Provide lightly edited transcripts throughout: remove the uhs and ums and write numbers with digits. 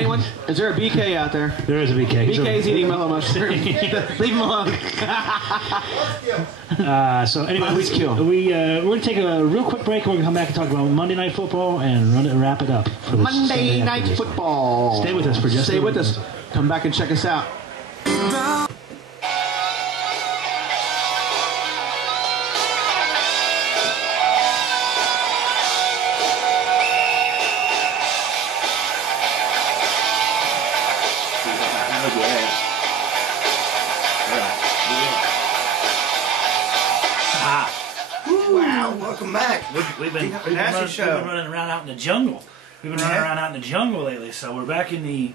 Anyone? Is there a BK out there? There is a BK. BK's eating mellow mushroom. Leave him alone. So anyway, we're going to take a real quick break. We're going to come back and talk about Monday Night Football and wrap it up. For the Monday Night Football. Stay with us for just Stay with us. Come back and check us out. Wow, welcome back. We've been running around out in the jungle. We've been running around out in the jungle lately, so we're back in the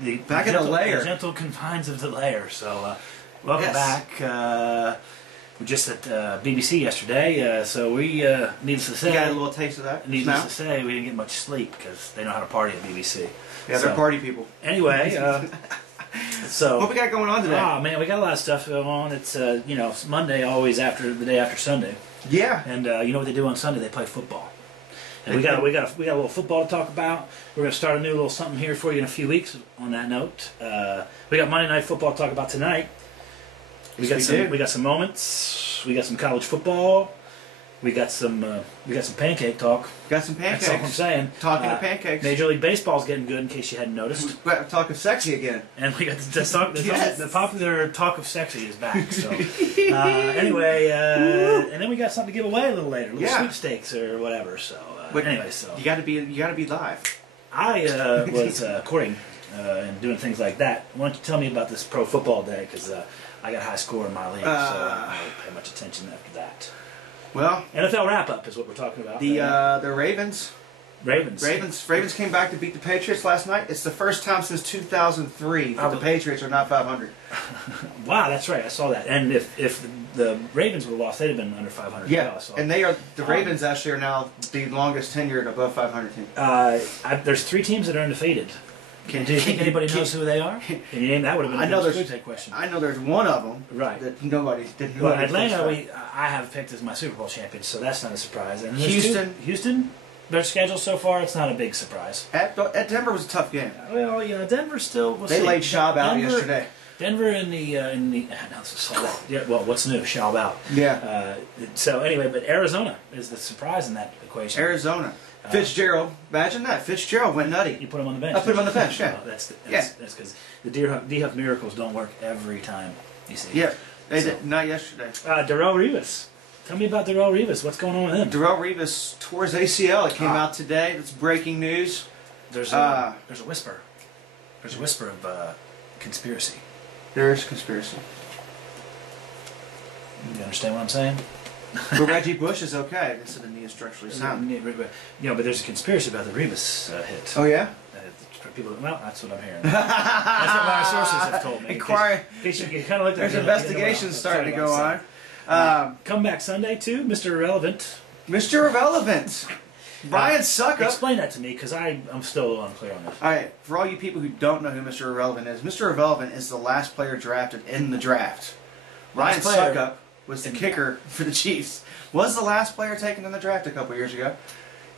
gentle confines of the lair. So welcome back. We're just at BBC yesterday, so we needless to say, you got a little taste of that. Needless to say, we didn't get much sleep because they know how to party at BBC. Yeah, they're party people. Anyway, so what we got going on today? Oh man, we got a lot of stuff going on. It's you know, it's Monday always after the day after Sunday. Yeah. And you know what they do on Sunday? They play football. And we got a little football to talk about. We're going to start a new little something here for you in a few weeks. On that note, we got Monday Night Football to talk about tonight. We got some moments. We got some college football. We got some pancake talk. Got some pancakes. That's all I'm saying. Talking to pancakes. Major League Baseball's getting good, in case you hadn't noticed. We're talking sexy again. And we got the popular talk of sexy is back. So anyway, and then we got something to give away a little later, little sweepstakes or whatever. So anyway, so you got to be live. I was courting and doing things like that. Why don't you tell me about this pro football day? Because I got a high score in my league, so I don't pay much attention after that. Well, NFL wrap-up is what we're talking about. The Ravens. Ravens came back to beat the Patriots last night. It's the first time since 2003 that the Patriots are not 500. Wow, that's right. I saw that. And if the Ravens would have lost, they'd have been under 500. Yeah, and the Ravens actually are now the longest tenured above 500 team. There's 3 teams that are undefeated. Do you think anybody knows who they are? Can you name that? Would have been a good question. I know there's one of them. Right. That nobody didn't know. Well, Atlanta, I have picked as my Super Bowl champion, so that's not a surprise. And Houston, their schedule so far, it's not a big surprise. At Denver was a tough game. Well, you know, Denver still. They laid Schaub out yesterday. Denver in the well, what's new? Schaub out. Yeah. So anyway, but Arizona is the surprise in that equation. Arizona. Fitzgerald, imagine that. Fitzgerald went nutty. You put him on the bench. I put him on the bench, yeah. That's because the D-Huff miracles don't work every time, you see. Yeah, they did. Not yesterday. Darrelle Revis. Tell me about Darrelle Revis. What's going on with him? Darrelle Revis tore his ACL. It came out today. That's breaking news. There's a whisper. There's a whisper of conspiracy. There is conspiracy. You understand what I'm saying? But Reggie Bush is okay. This is the knee is structurally sound. You know, but there's a conspiracy about the Revis hit. Oh yeah. For people, well, that's what I'm hearing. That's what my sources have told me. There's investigations starting to go on. Comeback Sunday too, Mr. Irrelevant. Mr. Irrelevant. Brian Suckup. Explain that to me, because I'm still a little unclear on this. Alright, for all you people who don't know who Mr. Irrelevant is, Mr. Irrelevant is the last player drafted in the draft. Brian Suckup was the kicker for the Chiefs. Was the last player taken in the draft a couple years ago.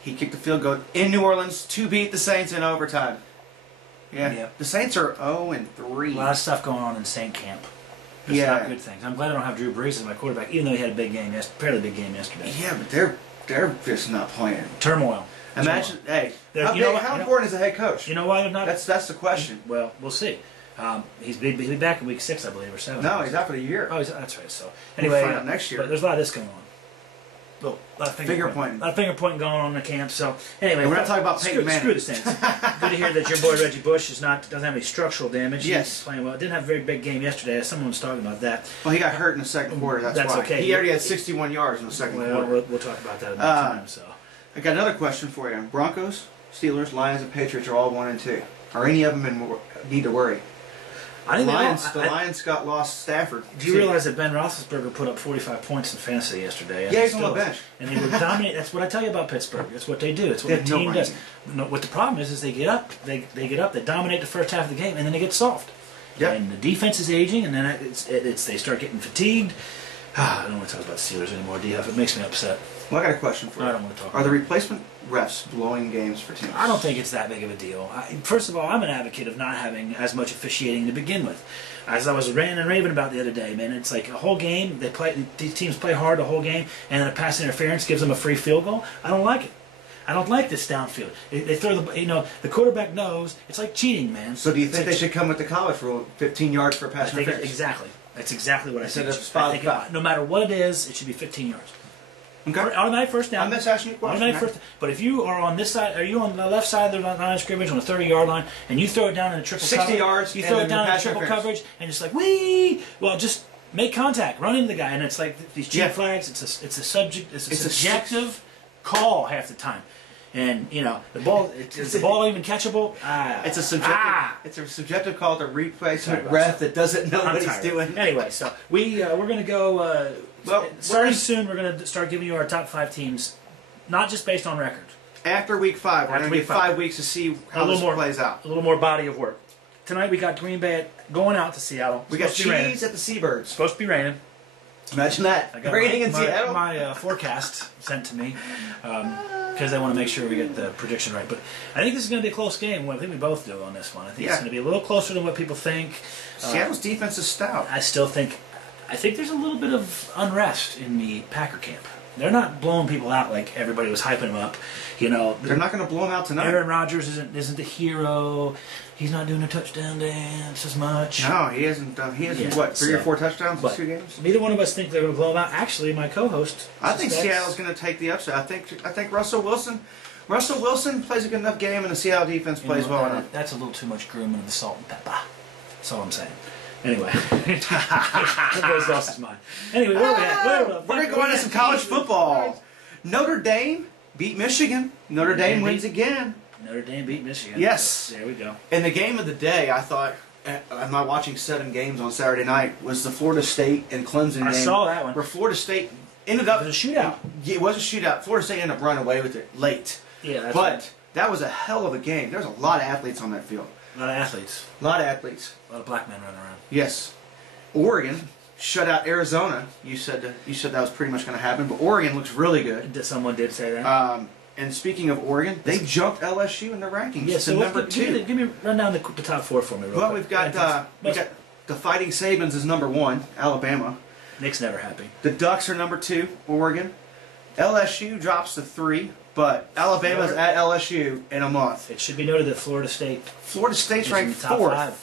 He kicked the field goal in New Orleans to beat the Saints in overtime. Yeah. Yep. The Saints are 0-3. A lot of stuff going on in Saint camp. It's not good things. I'm glad I don't have Drew Brees as my quarterback, even though he had a big game, fairly big game yesterday. Yeah, but they're just not playing. Turmoil. Imagine, hey, how important is a head coach? You know why they're not? That's the question. Well, we'll see. He'll be back in week 6, I believe, or 7. No, he's out for the year. Oh, that's right. So anyway, we'll find out next year. But there's a lot of this going on. A lot of finger pointing. A lot of finger pointing going on in the camp. So anyway, we're not talking about Peyton Manning. Screw the Saints. Good to hear that your boy Reggie Bush doesn't have any structural damage. Yes, he's playing well. Didn't have a very big game yesterday. Someone was talking about that. Well, he got hurt in the second quarter. That's why. Okay. He already had 61 yards in the second quarter. We'll talk about that another time. So I got another question for you. Broncos, Steelers, Lions, and Patriots are all 1-2. Are any of them need to worry? I think the Lions got lost Stafford. Do you realize that Ben Roethlisberger put up 45 points in fantasy yesterday? Yeah, he's on the bench. And they would dominate. That's what I tell you about Pittsburgh. That's what they do. It's what the team does. No, what the problem is they get up, they dominate the first half of the game, and then they get soft. Yep. And the defense is aging, and then they start getting fatigued. I don't want to talk about the Steelers anymore, D-Huff. It makes me upset. Well, I got a question for you. I don't want to talk Are about the it. replacement refs blowing games for teams? I don't think it's that big of a deal. First of all, I'm an advocate of not having as much officiating to begin with. As I was ranting and raving about the other day, man, it's like a whole game. These teams play hard the whole game, and then a pass interference gives them a free field goal. I don't like it. I don't like this downfield. They throw the quarterback knows it's like cheating, man. So do you think they should come with the college rule, 15 yards for a pass interference? Exactly. That's exactly what I think. Instead of I think no matter what it is, it should be 15 yards. Okay. Automatic first down. I'm just asking you a question. Automatic first. But if you are on this side, are you on the left side of the line of scrimmage on the 30-yard line, and you throw it down in a triple 60 coverage, yards, you and throw it then down the in pass triple interference. coverage, and it's like wee. Well, just make contact, run into the guy, and it's like these cheap flags. It's a subjective call half the time. And the ball is the ball even catchable? It's a subjective call to replacement ref that doesn't know what he's doing. Anyway, so we're going to go. Starting soon, we're going to start giving you our top 5 teams, not just based on record. After week 5, we're going to get 5 weeks to see how this plays out. A little more body of work. Tonight we got Green Bay going out to Seattle. We got cheese at the Seabirds. Supposed to be raining. Imagine that. I got Raining in Seattle. My forecast sent to me because I want to make sure we get the prediction right. But I think this is going to be a close game. Well, I think we both do on this one. I think it's going to be a little closer than what people think. Seattle's defense is stout. I think there's a little bit of unrest in the Packer camp. They're not blowing people out like everybody was hyping them up. They're not going to blow them out tonight. Aaron Rodgers isn't the hero. He's not doing a touchdown dance as much. No, he hasn't. He has what, 3 or 4 touchdowns in 2 games? Neither one of us think they're going to blow them out. Actually, my co-host. I think Seattle's going to take the upset. I think Russell Wilson plays a good enough game, and the Seattle defense plays well enough. That's a little too much grooming of the salt and pepper. That's all I'm saying. Anyway, everybody else's mind. Anyway, where are we at? We're going to go into some college football. Notre Dame beat Michigan. Notre Dame wins again. Notre Dame beat Michigan. Yes. There we go. And the game of the day, I thought, am I watching 7 games on Saturday night, was the Florida State and Clemson game. I saw that one. Where Florida State ended up... It was a shootout. It was a shootout. Florida State ended up running away with it late. Yeah, that's But right. that was a hell of a game. There was a lot of athletes on that field. A lot of athletes. A lot of athletes. A lot of black men running around. Yes. Oregon shut out Arizona. You said that was pretty much going to happen, but Oregon looks really good. Someone did say that. And speaking of Oregon, they jumped LSU in the rankings to number 2. Give me run down the top 4 for me. Well, we've got the Fighting Sabins is number 1, Alabama. Nick's never happy. The Ducks are number 2, Oregon. LSU drops to 3, but Alabama's at LSU in a month. It should be noted that Florida State's ranked 4th.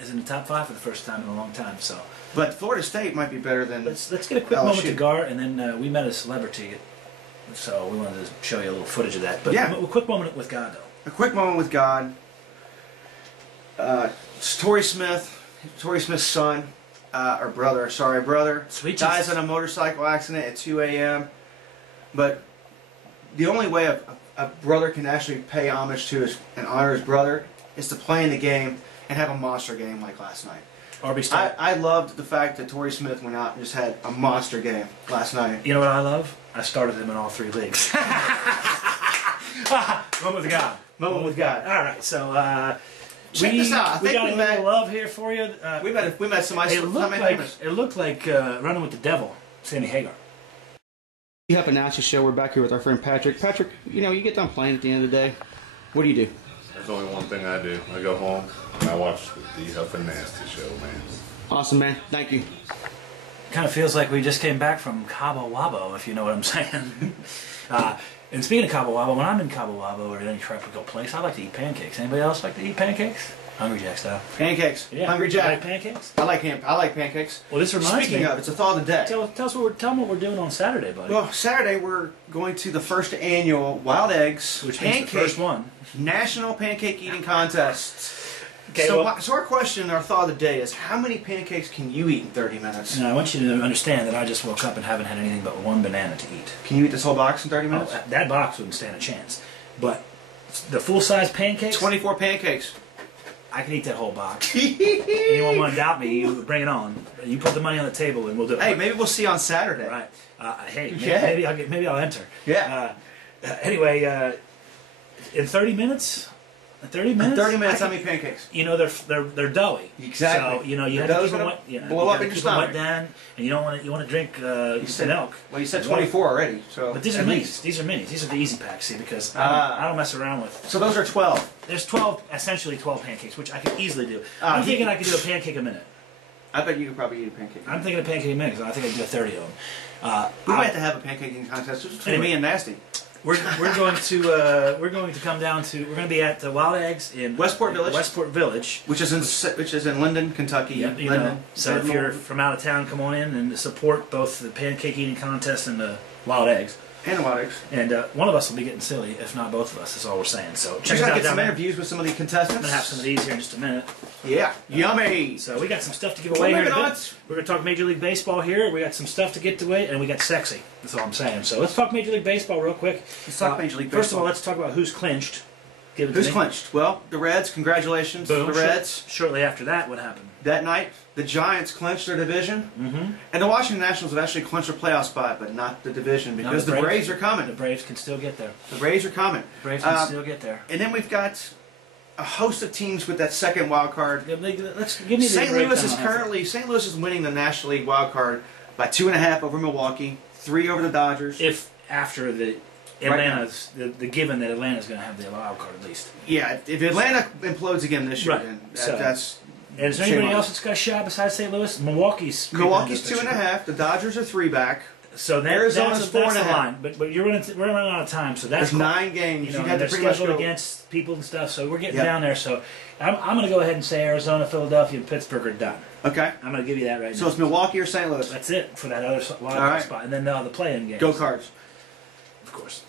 Is in the top 5 for the first time in a long time. So, but Florida State might be better than. Let's get a quick LSU. moment to Gar, and then we met a celebrity, so we wanted to show you a little footage of that. But a quick moment with God, though. A quick moment with God. Torrey Smith's son, or brother, Sweet dies Jesus. in a motorcycle accident at 2 a.m. But the only way a brother can actually pay homage to and honor his brother is to play in the game and have a monster game like last night. I loved the fact that Torrey Smith went out and just had a monster game last night. You know what I love? I started him in all 3 leagues. Moment with God. Moment with God. All right, so check this out. We got a little love here for you. We met some It looked like Running with the Devil, Sammy Hagar. You have a announce the show. We're back here with our friend Patrick. Patrick, you get done playing at the end of the day. What do you do? There's only one thing I do. I go home and I watch the Huff and Nasty show, man. Awesome, man. Thank you. Kind of feels like we just came back from Cabo Wabo, if you know what I'm saying. And speaking of Cabo Wabo, when I'm in Cabo Wabo or any tropical place, I like to eat pancakes. Anybody else like to eat pancakes? Hungry Jack style. Pancakes. Yeah. Hungry You like Jack. pancakes? I like pancakes. Well, this reminds Speaking me. of, it's a thaw of the day. Tell them what we're doing on Saturday, buddy. Well, Saturday we're going to the first annual Wild Eggs Which means the first one. National Pancake Eating Contest. Okay, so, well- so our question, our thought of the day is, how many pancakes can you eat in 30 minutes? Now, I want you to understand that I just woke up and haven't had anything but 1 banana to eat. Can you eat this whole box in 30 minutes? Oh, that box wouldn't stand a chance. But the full-size pancakes, 24 pancakes. I can eat that whole box. Anyone want to doubt me, you bring it on. You put the money on the table and we'll do it. Hey, maybe we'll see you on Saturday. Right. Hey, Yeah. maybe I'll enter. Yeah. Anyway, in 30 minutes, 30 minutes. 30 minutes. How many pancakes? You know they're doughy. Exactly. So you know you The have to dough's keep them gonna wet. You know, blow you up gotta in your keep them wet stomach. down, and you don't want to drink milk. Well, you said 24 already. So. But these are at minis. least. These are minis. These are the easy packs. See, because Ah. I don't mess around with. So those are 12. There's essentially 12 pancakes, which I could easily do. Ah, I'm he- thinking I could do a pancake a minute. I bet you could probably eat a pancake. I'm thinking a pancake a minute, because I think I could do 30 of them. We might have to have a pancaking contest just between Anyway. me and Nasty. We're going to come down to. We're going to be at the Wild Eggs in Westport Village. Westport Village. Which is in Linden, Kentucky. Yeah, you Linden. know. So if you're from out of town, come on in and support both the pancake eating contest and the Wild Eggs. And the Wild Eggs. And one of us will be getting silly, if not both of us. That's all we're saying. So We're check us gonna out get down some there. interviews with some of the I'm contestants. gonna have some of these here in just a minute. Yeah, yummy. So we got some stuff to give Well, away here. in moving a on. bit. We're gonna talk Major League Baseball here. We got some stuff to get away, and we got sexy. That's all I'm saying. So let's talk Major League Baseball real quick. Let's talk Major League First of Baseball. all, let's talk about who's clinched. Give it to Who's me. clinched? Well, the Reds. Congratulations Boom. to the Reds. Shortly after that, what happened? That night, the Giants clinched their division, and the Washington Nationals have actually clinched their playoff spot, but not the division because the the Braves- Braves are The coming. Braves can still get there. The Braves are coming. Braves can still get there. And then we've got a host of teams with that second wild card. Let's give me the St. Louis breakdown is on that. currently winning the National League wild card by 2.5 over Milwaukee, 3 over the Dodgers. If after the Right Atlanta's the given that Atlanta's going to have the wild card at least. Yeah, if Atlanta implodes again this year, Right. then So- that's. And is there shame anybody on else us. that's got a shot besides St. Louis? Milwaukee's creeping Milwaukee's into the picture. 2.5. The Dodgers are 3 back. So that, Arizona's that's 4.5. the line. But we're running out of time. So that's There's 9 games. You know, You and had they're to pretty much scheduled go. against people and stuff. So we're getting Yep. down there. So I'm going to go ahead and say Arizona, Philadelphia, and Pittsburgh are done. Okay. I'm going to give you that right So now. it's Milwaukee or St. Louis. That's it for that other wild All card right. spot. And then the play-in game. Go Cards. Of course.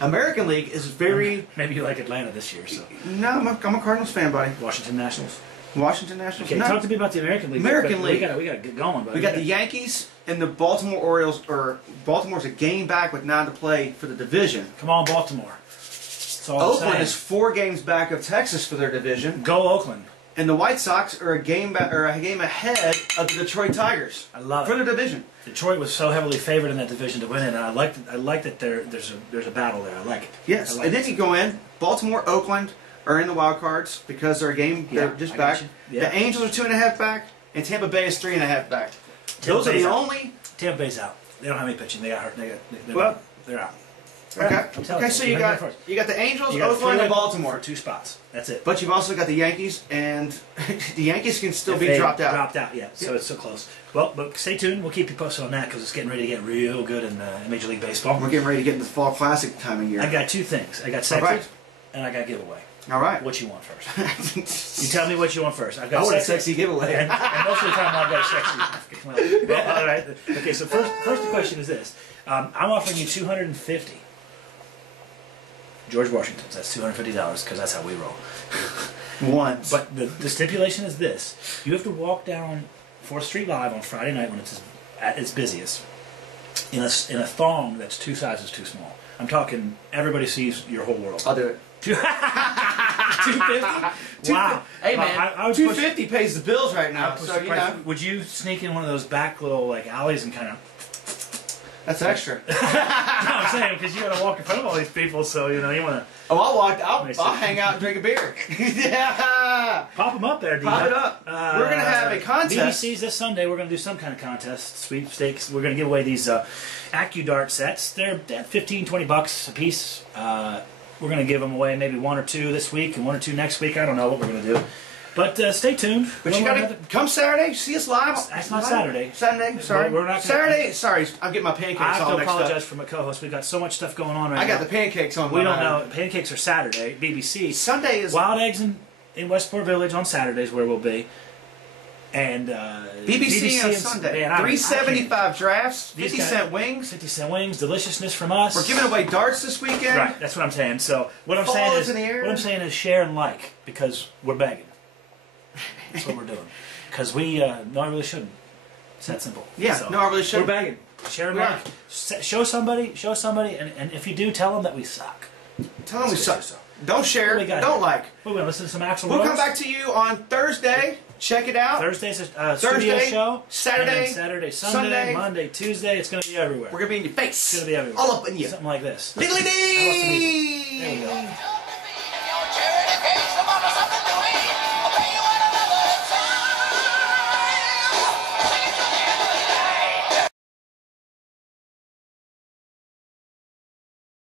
American League is very. Maybe you like Atlanta this year. So No, I'm a Cardinals fan, buddy. Washington Nationals. Washington Nationals. Okay, No. talk to me about the American League. American But League. We got to get going, buddy. We got the Yankees and the Baltimore Orioles, or Baltimore's a game back with 9 to play for the division. Come on, Baltimore. That's all I'm Oakland saying. is 4 games back of Texas for their division, Go Oakland. and the White Sox are a game ahead of the Detroit Tigers I love for it. the division. Detroit was so heavily favored in that division to win it, and I like that there's a battle there. I like it. Yes, I like and then it. you go in. Baltimore, Oakland are in the wild cards because they're a game. Yeah, They're just I got back. you. Yeah. The Angels are 2.5 back, and Tampa Bay is 3.5 back. Those are Bay's the out. only. Tampa Bay's out. They don't have any pitching. They got hurt. Well- they're out. Okay. I'm telling Okay. So you you heard it got first. the Angels, You got Oakland, and three Baltimore. for 2 spots. That's it. But you've also got the Yankees, and the Yankees can still If be they dropped out. Dropped out, yeah. So it's so close. Well, but stay tuned. We'll keep you posted on that because it's getting ready to get real good in Major League Baseball. We're getting ready to get into the fall classic time of year. I got 2 things. I got sexy, right. and I got giveaway. All right. What you want first? You tell me what you want first. I've got I want a sexy giveaway. and most of the time I've got sexy. Well, all right. Okay, so first question is this. I'm offering you $250. George Washington's. That's $250 because that's how we roll. Once. But the stipulation is this: you have to walk down 4th Street Live on Friday night when it's at its busiest in a thong that's 2 sizes too small. I'm talking everybody sees your whole world. I'll do it. 250? Wow. Hey man, I would push- 250 pays the bills right now. I'd push So the you price. know Would you sneak in one of those back little like alleys and kind of? that's extra. No, I'm saying because you got to walk in front of all these people, so you know you want to Oh, I'll walk. I'll Nice. hang out and drink a beer. Yeah. pop them up there. Pop D-Hop. it up. We're gonna have a contest. BBC's this Sunday. We're gonna do some kind of contest, sweepstakes. We're gonna give away these AccuDart sets. They're at $15-20 a piece. We're gonna give them away maybe 1 or 2 this week and 1 or 2 next week. I don't know what we're gonna do, but stay tuned. But you gotta come Saturday. See us live. That's not live. Saturday. Sunday. Sorry. We're not gonna- Saturday. Sorry, I'm getting my pancakes I have all to mixed apologize up. for my co-host. We've got so much stuff going on right I now. got the pancakes on. We my don't mind. know. Pancakes are Saturday. BBC. Sunday is Wild Eggs in Westport Village on Saturdays where we'll be. And BBC on and- Sunday. Man, I can't- $3.75 drafts. These 50-cent wings. 50-cent wings, deliciousness from us. We're giving away darts this weekend. Right, that's what I'm saying. So what I'm Fall saying is is in the air. what I'm saying is share and like because we're begging. That's what we're doing. Because we no, I really shouldn't. It's that simple. Yeah, So, no, I really shouldn't. We're begging. Share and We like. Show somebody, and if you do, tell them that we suck. Tell them we Let's suck. do so. Don't share. What we got Don't here? like. We're gonna listen to some Axl We'll Rose. come back to you on Thursday. Check it out. Thursday's a Thursday, studio show. Saturday, and then Saturday, Sunday, Sunday. Monday, Tuesday. It's gonna be everywhere. We're gonna be in your face. It's gonna be everywhere. All up in you. Something like this. Diddly There we dee! go.